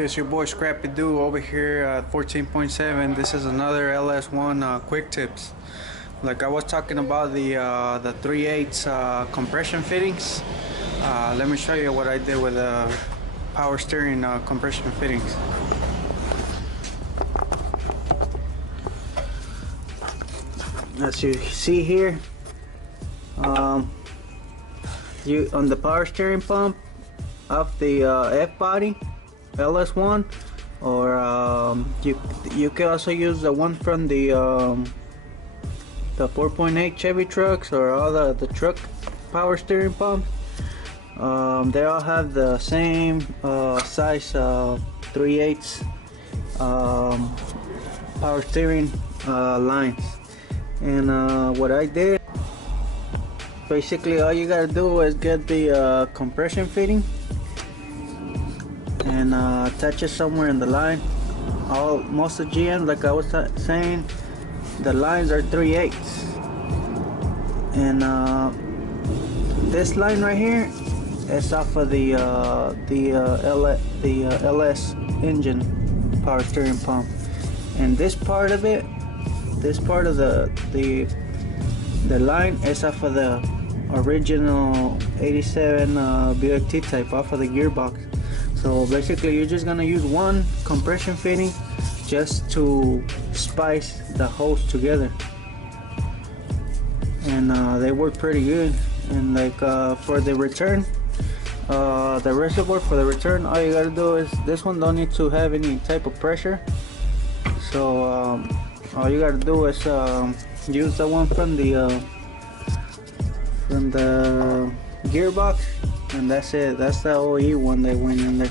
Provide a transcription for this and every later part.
It's your boy Scrappy Doo over here at 14.7. This is another ls1 quick tips. Like I was talking about the 3/8 compression fittings. Let me show you what I did with the power steering compression fittings. As you see here, you on the power steering pump of the F body ls1, or you can also use the one from the 4.8 Chevy trucks, or all the truck power steering pumps. They all have the same size 3/8 power steering lines. And what I did, basically all you gotta do is get the compression fitting and attach it somewhere in the line. Most of GM, like I was saying, the lines are 3/8, and this line right here is off of the LS engine power steering pump, and this part of it, this part of the line is off of the original 87 Buick T-type, off of the gearbox. So basically you're just gonna use one compression fitting just to spice the hose together, and they work pretty good. And like for the return, the reservoir for the return, all you gotta do is, this one don't need to have any type of pressure, so all you gotta do is use the one from the gearbox, and that's it. That's the OE one that went in there.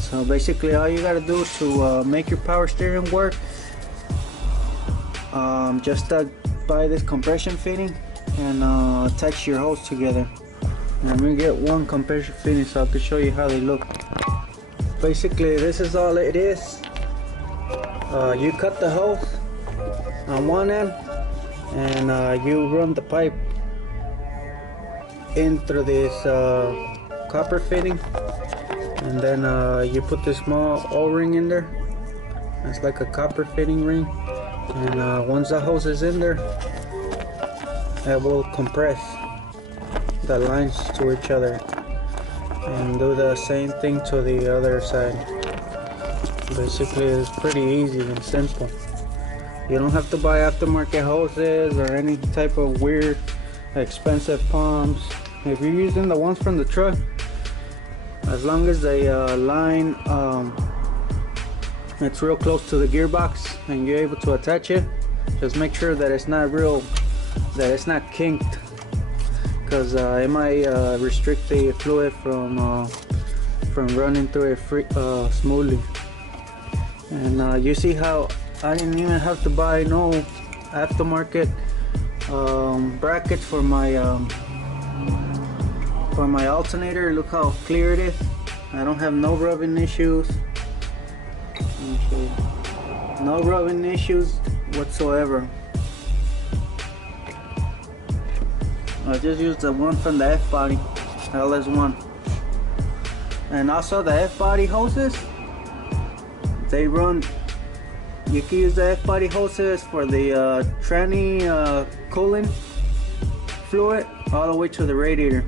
So basically all you gotta do to make your power steering work, just buy this compression fitting and attach your hose together. And I'm gonna get one compression fitting so I can show you how they look. Basically this is all it is. You cut the hose on one end, and you run the pipe in through this copper fitting, and then you put this small O-ring in there. It's like a copper fitting ring, and once the hose is in there, it will compress the lines to each other, and do the same thing to the other side. Basically it's pretty easy and simple. You don't have to buy aftermarket hoses or any type of weird expensive pumps. If you're using the ones from the truck, as long as the line it's real close to the gearbox and you're able to attach it, just make sure that it's not kinked, because it might restrict the fluid from running through it smoothly. And you see how I didn't even have to buy no aftermarket brackets for my alternator. Look how clear it is. I don't have no rubbing issues. No rubbing issues whatsoever. I just used the one from the F body ls1. And also the F body hoses, they run. You can use the F body hoses for the tranny coolant fluid all the way to the radiator.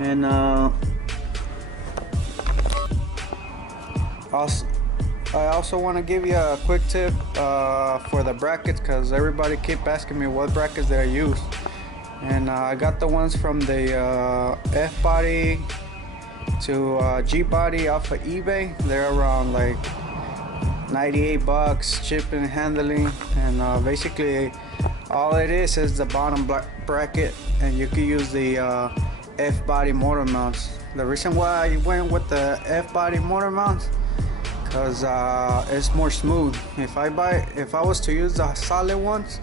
And I also want to give you a quick tip for the brackets, because everybody keep asking me what brackets that I use. And I got the ones from the F body to G body off of eBay. They're around like 98 bucks, shipping and handling. And basically all it is the bottom bracket, and you can use the F body motor mounts. The reason why I went with the F body motor mounts, because it's more smooth. If I was to use the solid ones,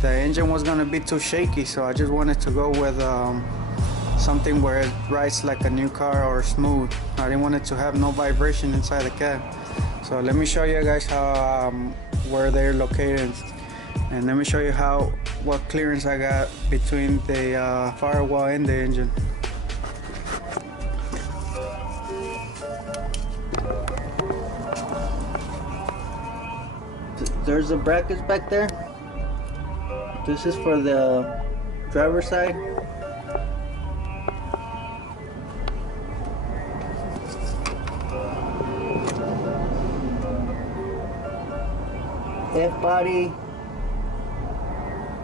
the engine was gonna be too shaky, so I just wanted to go with something where it rides like a new car, or smooth. I didn't want it to have no vibration inside the cab. So let me show you guys how where they're located, and let me show you what clearance I got between the firewall and the engine. there's the brackets back there. This is for the driver's side. F-body,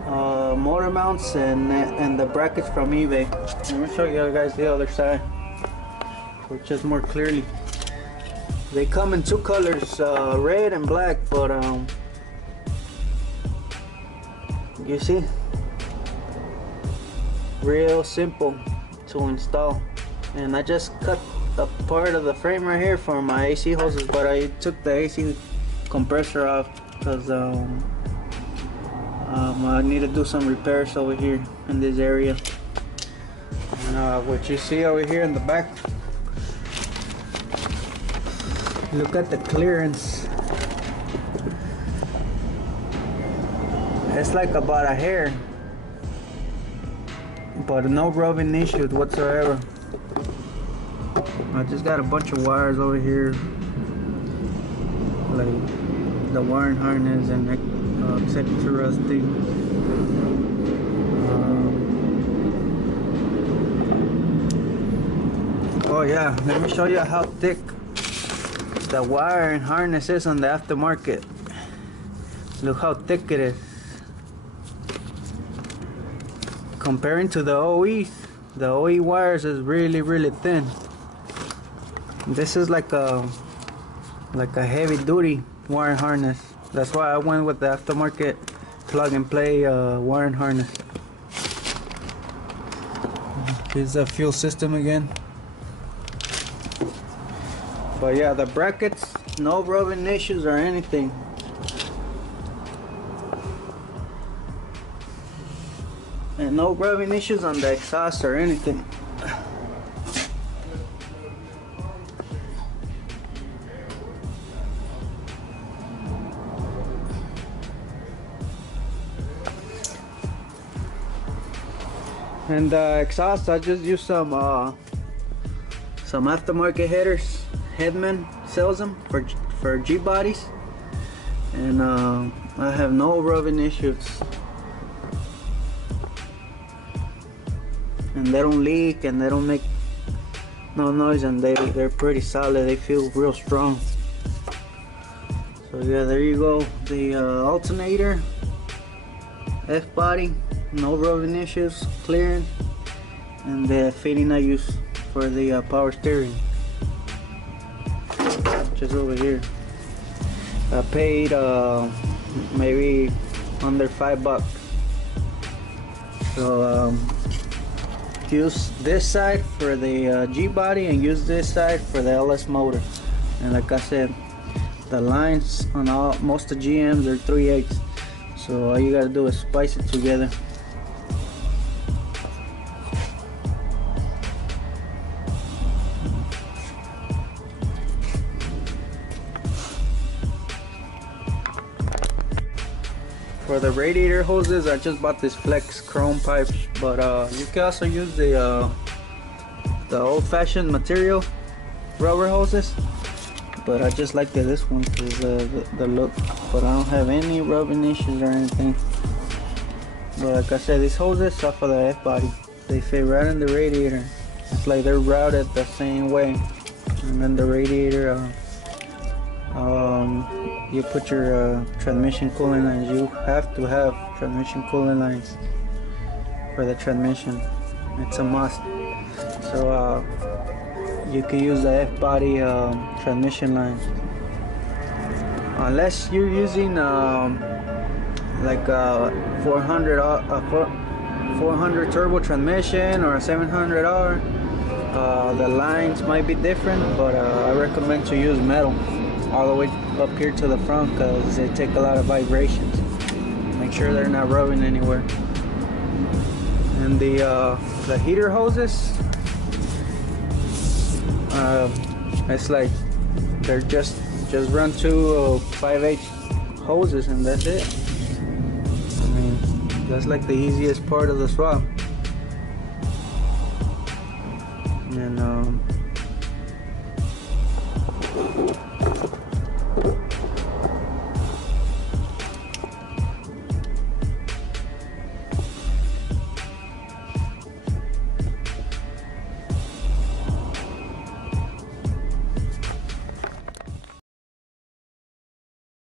motor mounts, and the brackets from eBay. Let me show you guys the other side, which is more clearly. They come in two colors, red and black, but you see, real simple to install. And I just cut a part of the frame right here for my AC hoses, but I took the AC compressor off because I need to do some repairs over here in this area. And, what you see over here in the back, look at the clearance. It's like about a hair, but no rubbing issues whatsoever. I just got a bunch of wires over here, like the wiring harness, and set to rusty. Oh yeah, let me show you how thick the wiring harness is on the aftermarket. Look how thick it is. Comparing to the OEs, the OE wires is really thin. This is like a heavy duty wiring harness. That's why I went with the aftermarket plug and play wiring harness. Here's the fuel system again. But yeah, the brackets, no rubbing issues or anything. And no rubbing issues on the exhaust or anything. And the exhaust, I just use some aftermarket headers. Headman sells them for G bodies, and I have no rubbing issues. And they don't leak, and they don't make no noise, and they're pretty solid. They feel real strong. So yeah, there you go. The alternator, F-body, no rubbing issues, clearing, and the fitting I use for the power steering, which is over here. I paid maybe under $5. So use this side for the G body and use this side for the LS motor. And like I said, the lines on most of GMs are 3/8, so all you gotta do is spice it together. For the radiator hoses, I just bought this Flex chrome pipes, but you can also use the old-fashioned material rubber hoses. But I just like this one because the look. But I don't have any rubbing issues or anything. But like I said, these hoses are for the F-body. They fit right in the radiator. It's like they're routed the same way. And then the radiator, you put your transmission cooling lines. You have to have transmission cooling lines for the transmission. It's a must. So you can use the F-body transmission line, unless you're using like a 400 turbo transmission or a 700R. The lines might be different, but I recommend to use metal all the way up here to the front because they take a lot of vibrations. Make sure they're not rubbing anywhere. And the heater hoses, it's like they're just run two 5/8 hoses and that's it. I mean, that's like the easiest part of the swap. And